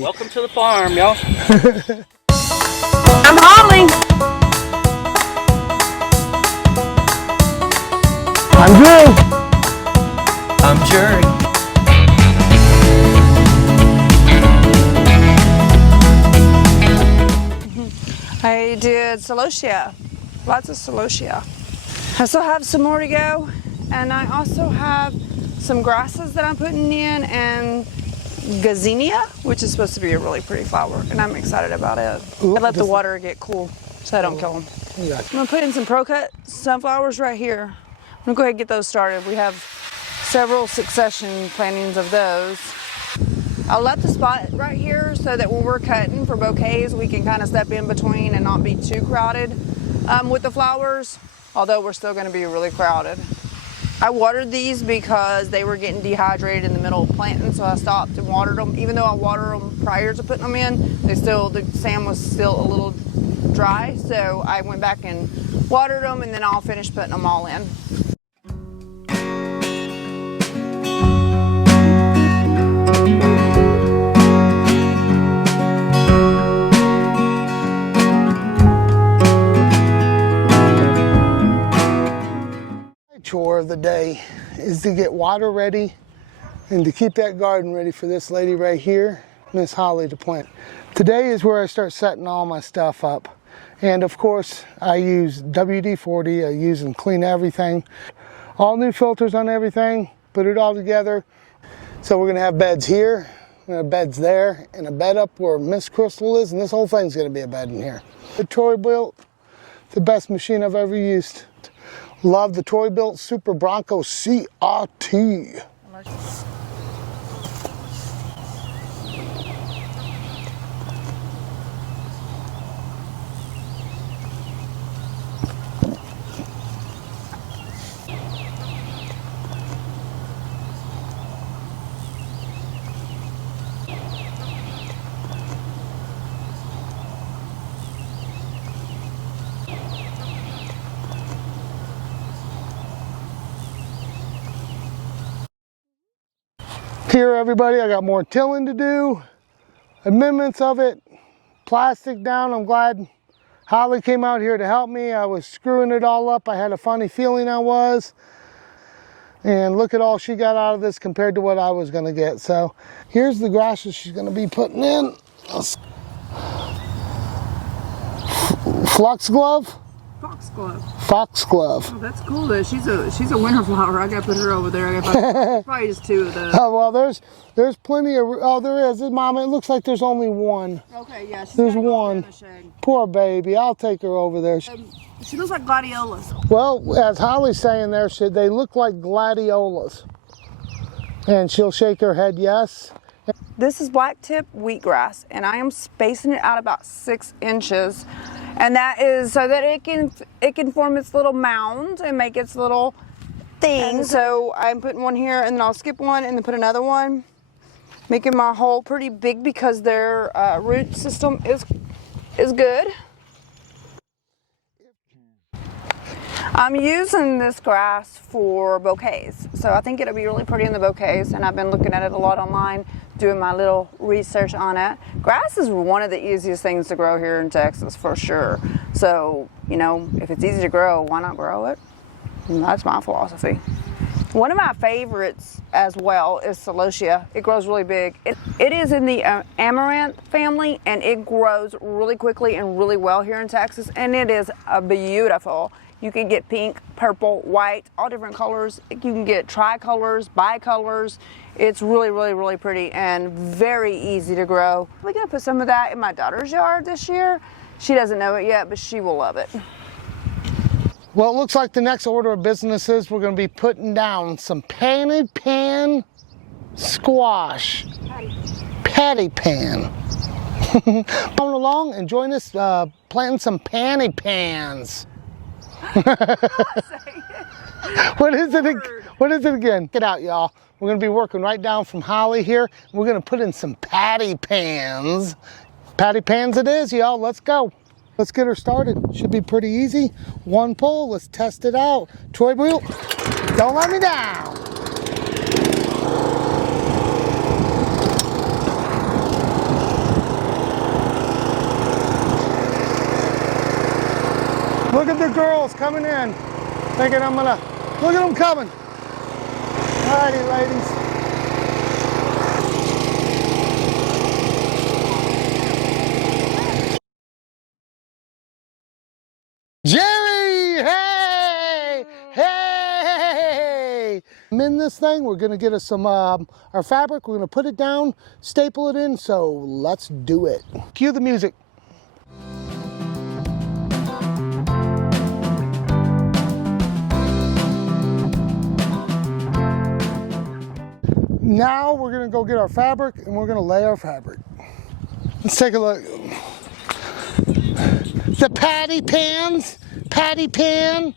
Welcome to the farm, y'all. I'm Holly. I'm Drew. I'm Jerry. I did celosia, lots of celosia. I still have some more to go, and I also have some grasses that I'm putting in, and gazania, which is supposed to be a really pretty flower, and I'm excited about it. Ooh, I let the water get cool so I don't kill them. Yeah. I'm gonna put in some pro-cut sunflowers right here. I'm gonna go ahead and get those started. We have several succession plantings of those. I'll let the spot right here so that when we're cutting for bouquets, we can kind of step in between and not be too crowded with the flowers, although we're still gonna be really crowded. I watered these because they were getting dehydrated in the middle of planting, so I stopped and watered them. Even though I watered them prior to putting them in, the sand was still a little dry, so I went back and watered them, and then I'll finish putting them all in. Chore of the day is to get water ready and to keep that garden ready for this lady right here, Miss Holly, to plant. Today is where I start setting all my stuff up. And of course, I use WD-40. I use and clean everything. All new filters on everything, put it all together. So we're gonna have beds here, we're gonna have beds there, and a bed up where Miss Crystal is, and this whole thing's gonna be a bed in here. The Troy-Bilt, the best machine I've ever used. Love the Troy-Bilt Super Bronco CRT. Here, everybody, I got more tilling to do, amendments of it, plastic down. I'm glad Holly came out here to help me. I was screwing it all up. I had a funny feeling I was. And look at all she got out of this compared to what I was gonna get. So here's the grasses she's gonna be putting in. Foxglove? Foxglove. Foxglove. Oh, that's cool though. She's a winter flower. I gotta put her over there. I gotta probably just two of those. Oh, well, there's plenty of, oh, there is. Mama, it looks like there's only one. Okay, yeah. There's one. Poor baby. I'll take her over there. She looks like gladiolas. Well, as Holly's saying there, they look like gladiolas. And she'll shake her head yes. This is blacktip wheatgrass, and I am spacing it out about 6 inches, and that is so that it can form its little mound and make its little thing. So I'm putting one here, and then I'll skip one and then put another one, making my hole pretty big because their root system is good. I'm using this grass for bouquets, so I think it'll be really pretty in the bouquets, and I've been looking at it a lot online, doing my little research on it. Grass is one of the easiest things to grow here in Texas, for sure. So, you know, if it's easy to grow, why not grow it? And that's my philosophy. One of my favorites as well is celosia. It grows really big. It is in the amaranth family, and it grows really quickly and really well here in Texas, and it is beautiful. You can get pink, purple, white, all different colors. You can get tricolors, bicolors. It's really, really, really pretty and very easy to grow. We're gonna put some of that in my daughter's yard this year. She doesn't know it yet, but she will love it. Well, it looks like the next order of business is we're going to be putting down some panny pan squash. Patty pan. Come along and join us planting some panny pans. What is it? What is it again? Get out, y'all. We're going to be working right down from Holly here. We're going to put in some patty pans. Patty pans it is, y'all. Let's go. Let's get her started. Should be pretty easy. One pull. Let's test it out. Troy-Bilt, don't let me down. Look at the girls coming in, thinking I'm gonna, look at them coming. Alrighty, ladies. Jerry, hey, hey. In this thing, we're gonna get us some, our fabric, we're gonna put it down, staple it in, so let's do it. Cue the music. Now we're gonna go get our fabric and we're gonna lay our fabric. Let's take a look. The patty pan.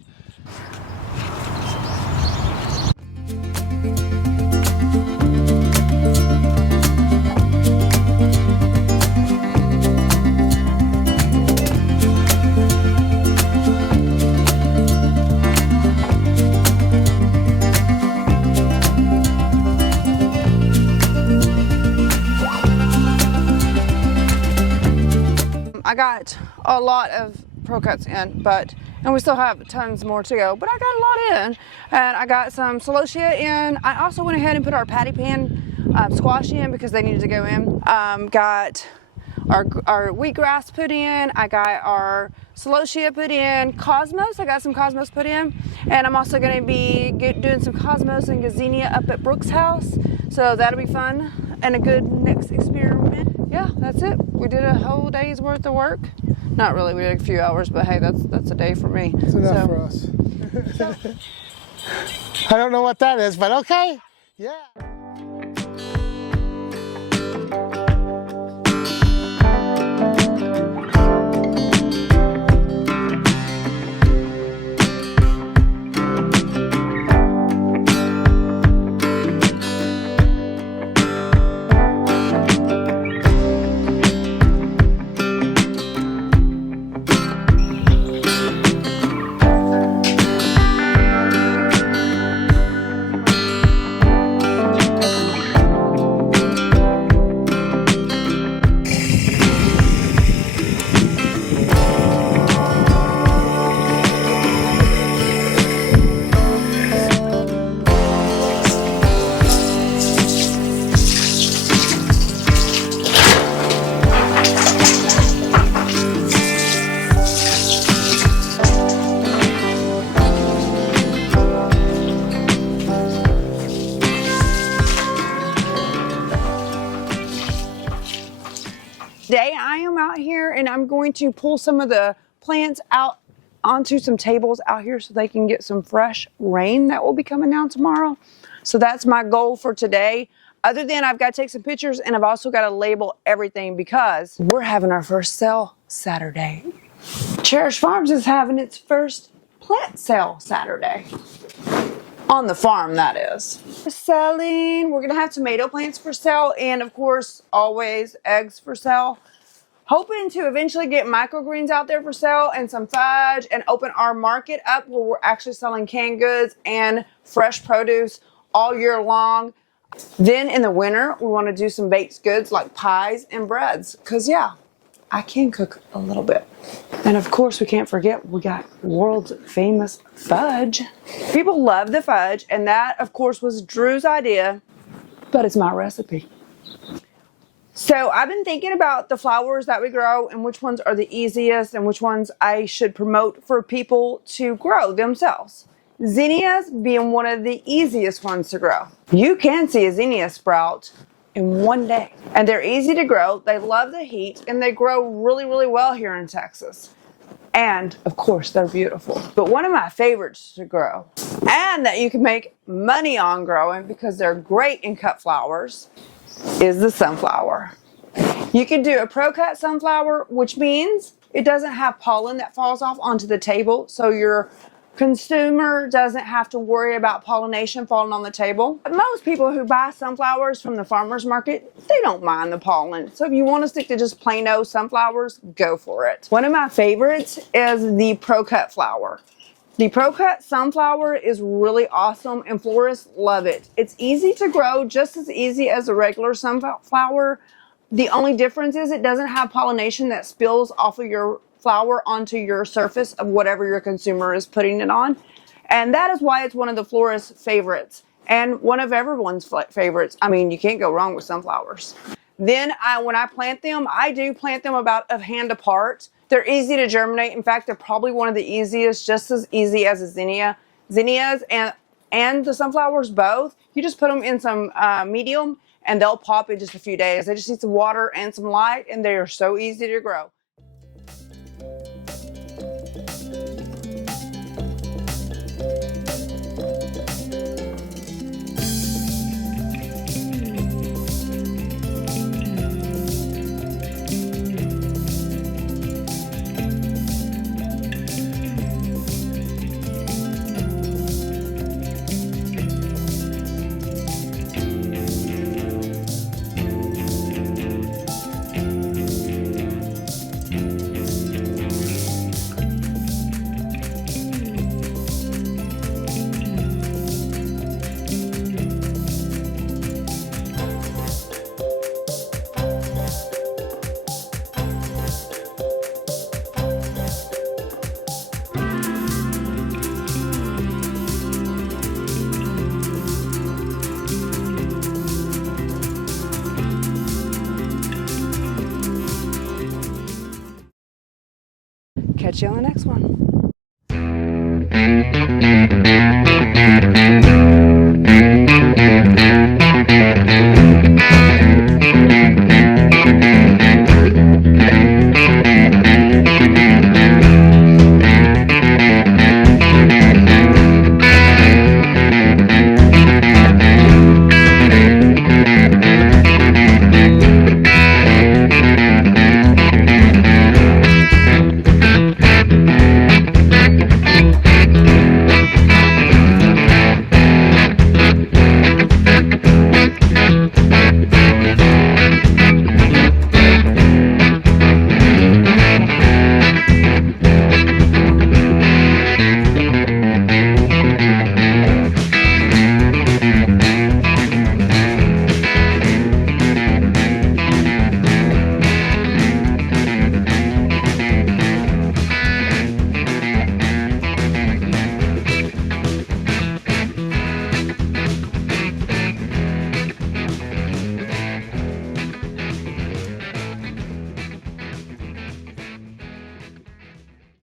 I got a lot of pro cuts in, and we still have tons more to go, but I got a lot in, and I got some celosia in. I also went ahead and put our patty pan squash in because they needed to go in. Got our wheatgrass put in. I got our celosia put in. Cosmos, I got some cosmos put in, and I'm also going to be doing some cosmos and gazania up at Brooke's house, so that'll be fun and a good next experiment. Yeah, that's it. We did a whole day's worth of work. Not really, we did a few hours, but hey, that's a day for me. It's enough for us. I don't know what that is, but okay. Yeah. Today I am out here and I'm going to pull some of the plants out onto some tables out here so they can get some fresh rain that will be coming down tomorrow. So that's my goal for today. Other than I've got to take some pictures, and I've also got to label everything because we're having our first sale Saturday. Cherish Farms is having its first plant sale Saturday. On the farm, that is. We're selling, we're gonna have tomato plants for sale, and of course, always eggs for sale. Hoping to eventually get microgreens out there for sale and some fudge, and open our market up where we're actually selling canned goods and fresh produce all year long. Then in the winter, we want to do some baked goods like pies and breads, because yeah, I can cook a little bit. And of course, we can't forget, we got world famous fudge. People love the fudge, and that of course was Drew's idea, but it's my recipe. So I've been thinking about the flowers that we grow and which ones are the easiest and which ones I should promote for people to grow themselves. Zinnias being one of the easiest ones to grow. You can see a zinnia sprout in one day, and they're easy to grow. They love the heat, and they grow really, really well here in Texas. And of course, they're beautiful. But one of my favorites to grow, and that you can make money on growing because they're great in cut flowers, is the sunflower. You can do a pro-cut sunflower, which means it doesn't have pollen that falls off onto the table, so your consumer doesn't have to worry about pollination falling on the table. Most people who buy sunflowers from the farmer's market, they don't mind the pollen. So if you want to stick to just plain old sunflowers, go for it. One of my favorites is the pro-cut flower. The pro-cut sunflower is really awesome, and florists love it. It's easy to grow, just as easy as a regular sunflower. The only difference is it doesn't have pollination that spills off of your flower onto your surface of whatever your consumer is putting it on. And that is why it's one of the florist's favorites and one of everyone's favorites. I mean, you can't go wrong with sunflowers. Then when I plant them, I do plant them about a hand apart. They're easy to germinate. In fact, they're probably one of the easiest, just as easy as a zinnias and the sunflowers both. You just put them in some medium and they'll pop in just a few days. They just need some water and some light, and they are so easy to grow. Catch you on the next one.